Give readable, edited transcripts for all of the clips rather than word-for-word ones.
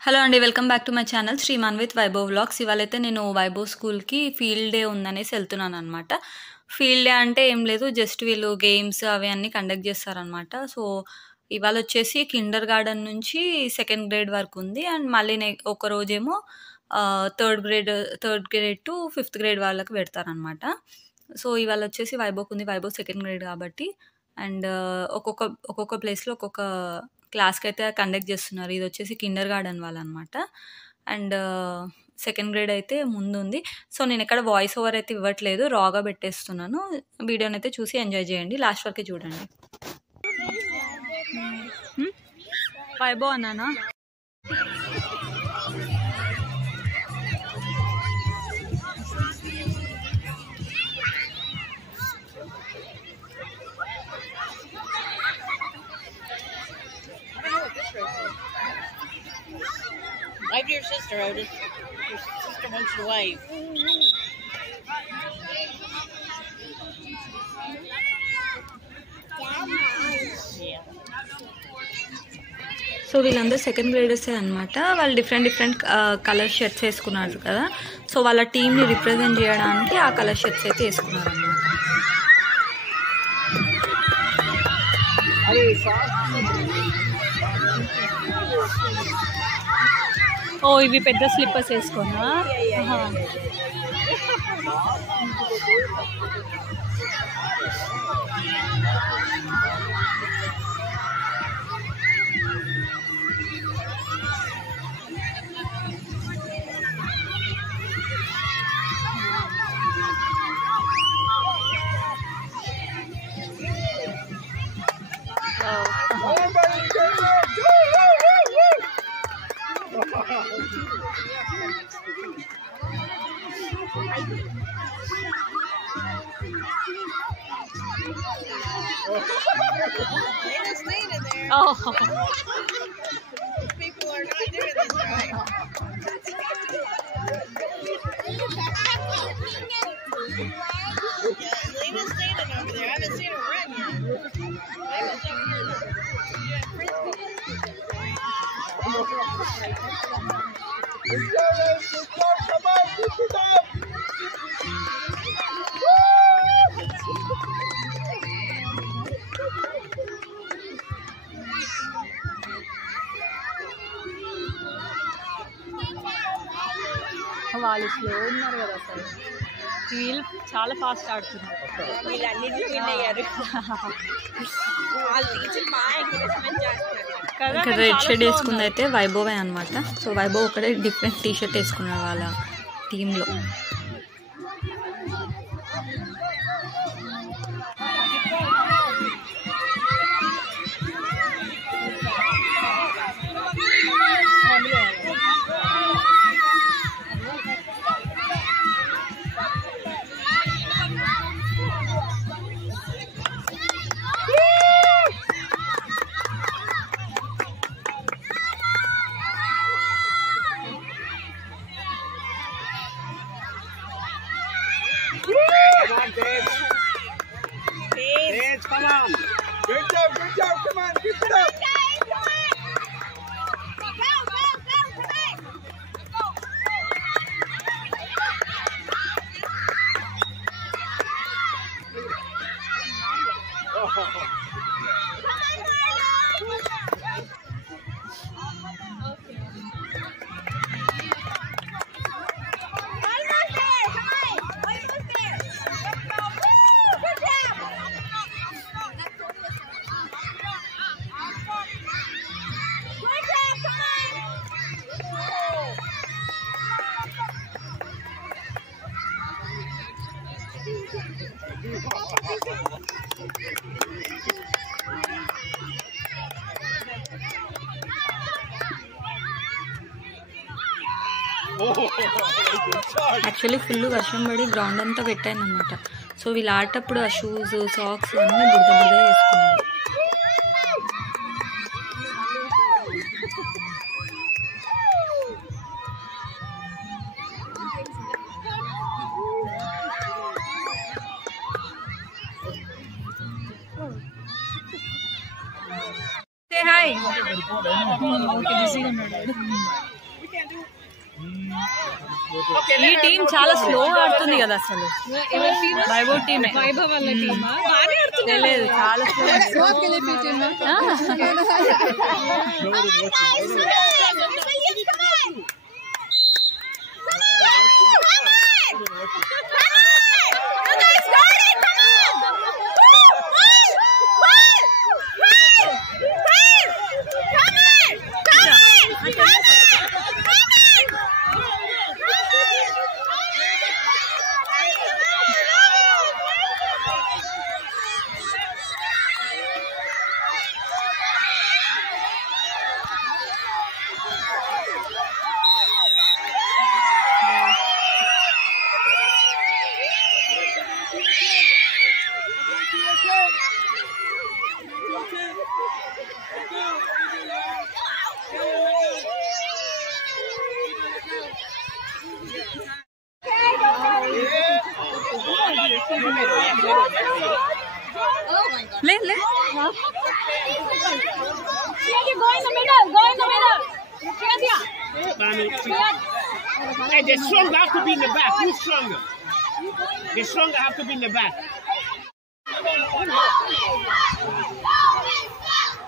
హలో అండి. Welcome back to my channel Shriman with Vaibhav vlogs. ఇవాళైతే నేను వైభవ్ స్కూల్‌కి ఫీల్డ్ డే ఉందనేసి ఎళ్తున్నాననమాట. ఫీల్డ్ డే అంటే ఏం లేదు, జస్ట్ వీళ్ళు గేమ్స్ అవి అన్నీ కండక్ట్ చేస్తారనమాట. సో, ఇవాళొచ్చేసి కిండర్ గార్డెన్ నుంచి సెకండ్ గ్రేడ్ వరకుంది. అండ్ మళ్ళీ ఒకరోజేమో third grade to fifth grade వాళ్ళకి పెడతారనమాట. సో, ఇవాళొచ్చేసి వైభవ్‌కుంది. వైభవ్ సెకండ్ గ్రేడ్ కాబట్టి. అండ్ ఒక్కొక్క ప్లేస్‌లో ఒక్కొక్క క్లాస్‌కైతే కండక్ట్ చేస్తున్నారు. ఇదొచ్చేసి కిండర్ గార్డెన్ వాళ్ళనమాట. అండ్ సెకండ్ గ్రేడ్ అయితే ముందుంది. సో, నేనెక్కడ వాయిస్ ఓవర్ అయితే ఇవ్వట్లేదు. రాగా పెట్టేస్తున్నాను. వీడియోనైతే చూసి ఎంజాయ్ చేయండి. లాస్ట్ వరకే చూడండి. వైభవ్ అన్నానా? Wave to your sister, Otis. Your sister wants you to wave. Yeah. So, వీళ్ళందరూ సెకండ్ గ్రేడర్సే అనమాట. వాళ్ళు డిఫరెంట్ కలర్ షర్ట్స్ వేసుకున్నారు కదా. సో, వాళ్ళ టీమ్‌ని రిప్రజెంట్ చేయడానికి ఆ కలర్ షర్ట్స్ అయితే వేసుకున్నారనమాట. ఓ, ఇవి పెద్ద స్లిప్పర్స్ వేసుకోనా? Lena's standing there. Oh. People are not doing this right. Yeah, Lena's standing over there. I haven't seen her run yet. Maybe she's over here. వాళ్ళు స్లో ఉన్నారు కదా అసలు. వీళ్ళు చాలా ఫాస్ట్ ఆడుతున్నారు. వీళ్ళన్నింటిలో విన్ అయ్యారు. వాళ్ళు టీచర్ బాగా ఎంకరేజ్మెంట్ చేస్తున్నారు. ఇక్కడ రెడ్ షర్ట్ వేసుకుంది అయితే వైభవే అనమాట. సో, వైభవ్ ఒకటే డిఫరెంట్ టీ షర్ట్ వేసుకున్నారు వాళ్ళ టీంలో. Paige, come on. Good job, come on, keep it up. Actually full వర్షం పడి గ్రౌండ్ అంతా పెట్టానమాట. సో, వీళ్ళు ఆడేటప్పుడు ఆ షూస్, సాక్స్ అన్నీ బురద వేసుకున్నారు. హాయ్ ఈ టీం చాలా స్లోగా ఆడుతుంది కదా అసలు వైభవ్ టీమే తెలియదు చాలా స్లో ले ले Hey, the stronger have to be in the back. Who's stronger? The stronger have to be in the back.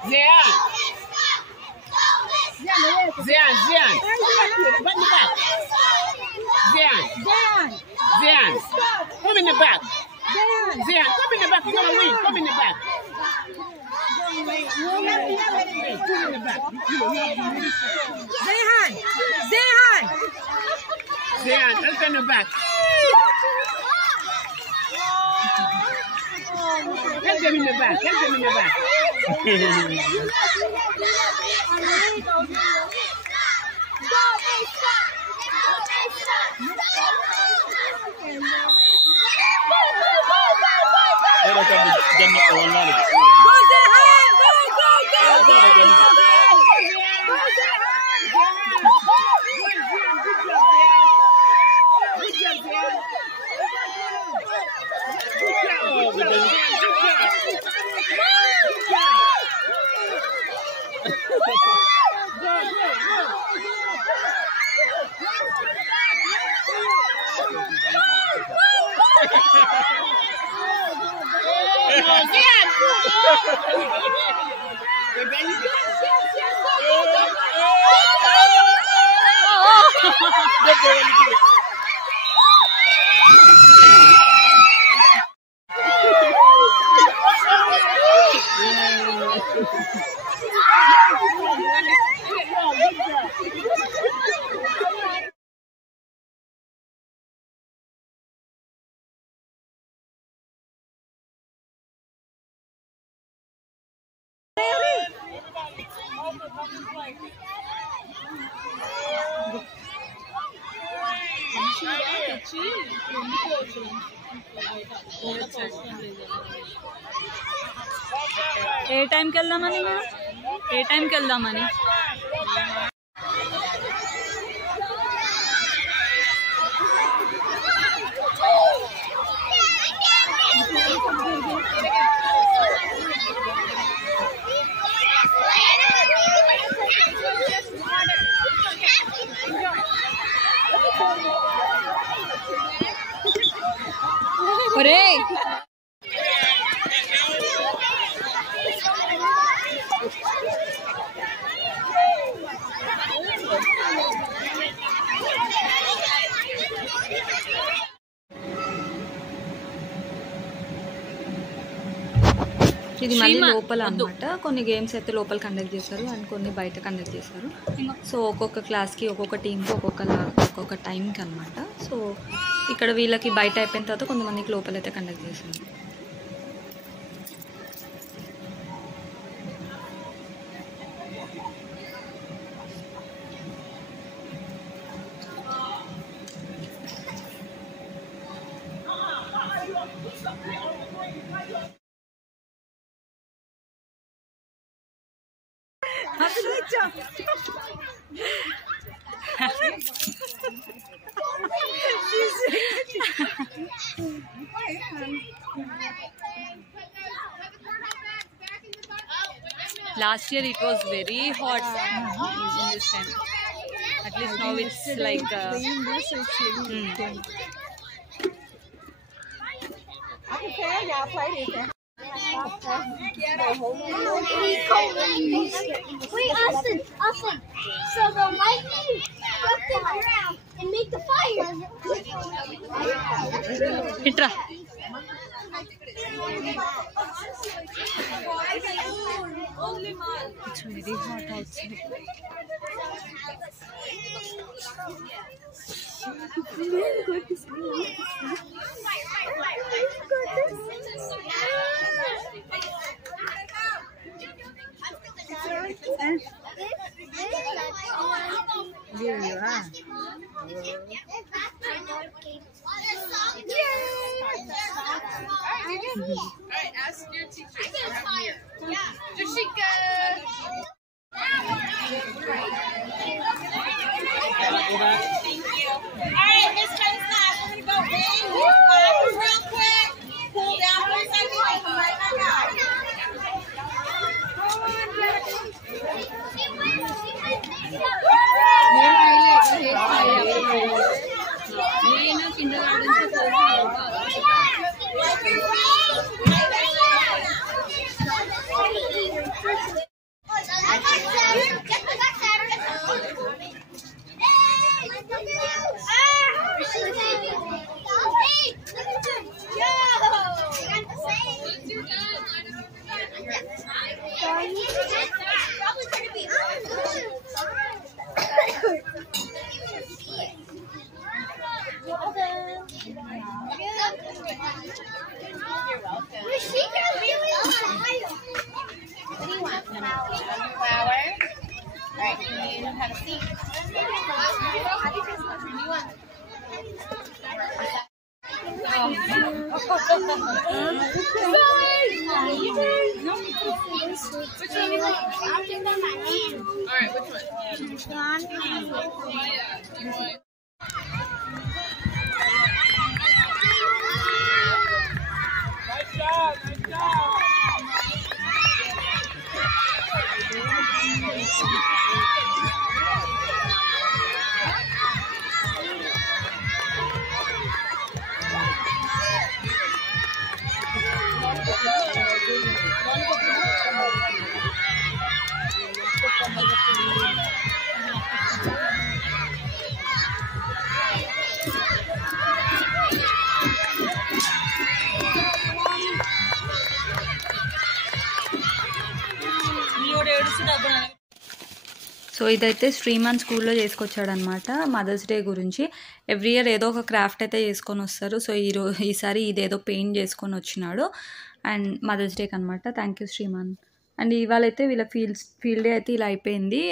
Zian. Zian. Back in the back. Zian. Come in the back. Zian, come in the back. You're gonna win. Come in the back. Hey, come in the back. Zian, help in the back. Help them in the back. ఏ టైంకి వెళ్దామని మీరు ఏ టైంకి వెళ్దామని ఒరేయ్ ఇది మళ్ళీ లోపల అన్నమాట కొన్ని గేమ్స్ అయితే లోపల కండక్ట్ చేశారు అండ్ కొన్ని బయట కండక్ట్ చేశారు సో ఒక్కొక్క క్లాస్కి ఒక్కొక్క టీంకి ఒక్కొక్క టైంకి అనమాట సో ఇక్కడ వీళ్ళకి బయట అయిపోయిన తర్వాత కొంతమందికి లోపల అయితే కండక్ట్ చేశారు Last year it was very hot in this time. At least now it's like Wait, Austin. So the lightning struck the ground and make the fire. Itra. It's very hot outside. Here you are. Alright, ask your teacher. Yeah. Jashika. Alright, Miss Chen's class, we're gonna go big, real quick. Pull down for a second and come right back out. What do you want? Flower. Alright, you know how to see. What do you want? Which one do you like? I'll take that my hand. Alright, which one? Nice job, nice job. So ఇదైతే శ్రీమాన్ స్కూల్లో చేసుకొచ్చాడనమాట mothers day గురించి. Every year ఏదో ఒక క్రాఫ్ట్ అయితే చేసుకొని వస్తారు. సో ఈసారి ఇదేదో పెయింట్ చేసుకొని వచ్చినాడు అండ్ మదర్స్ డేకి అనమాట. Thank you Shriman. అండ్ ఇవాళ అయితే వీళ్ళ ఫీల్డ్ డే అయితే ఇలా అయిపోయింది.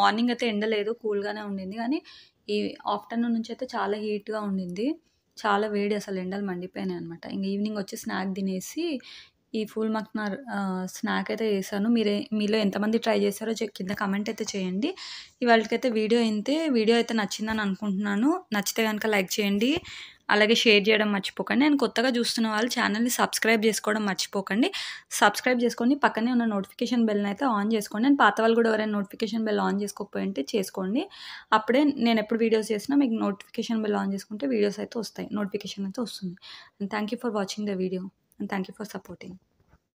మార్నింగ్ అయితే ఎండ లేదు, కూల్గానే ఉండింది, కానీ ఈ ఆఫ్టర్నూన్ నుంచి అయితే చాలా హీట్గా ఉండింది, చాలా వేడి, అసలు ఎండలు మండిపోయినాయి అనమాట. ఇంక ఈవినింగ్ వచ్చి స్నాక్ తినేసి ఈ ఫూల్ మక్నా స్నాక్ అయితే చేశాను. మీలో ఎంతమంది ట్రై చేశారో కింద కమెంట్ అయితే చేయండి. ఇవాళకైతే వీడియో అయితే నచ్చిందని అనుకుంటున్నాను. నచ్చితే కనుక లైక్ చేయండి, అలాగే షేర్ చేయడం మర్చిపోకండి. నేను కొత్తగా చూస్తున్న వాళ్ళు ఛానల్ని సబ్స్క్రైబ్ చేసుకోవడం మర్చిపోకండి. సబ్స్క్రైబ్ చేసుకొని పక్కనే ఉన్న నోటిఫికేషన్ బెల్ని అయితే ఆన్ చేసుకోండి. నేను పాత వాళ్ళు కూడా ఎవరైనా నోటిఫికేషన్ బెల్ ఆన్ చేసుకోకపోయింటే చేసుకోండి. అప్పుడే నేను ఎప్పుడు వీడియోస్ చేసినా మీకు నోటిఫికేషన్ బెల్ ఆన్ చేసుకుంటే వీడియోస్ అయితే వస్తాయి, నోటిఫికేషన్ అయితే వస్తుంది. And thank you for watching the video and thank you for supporting.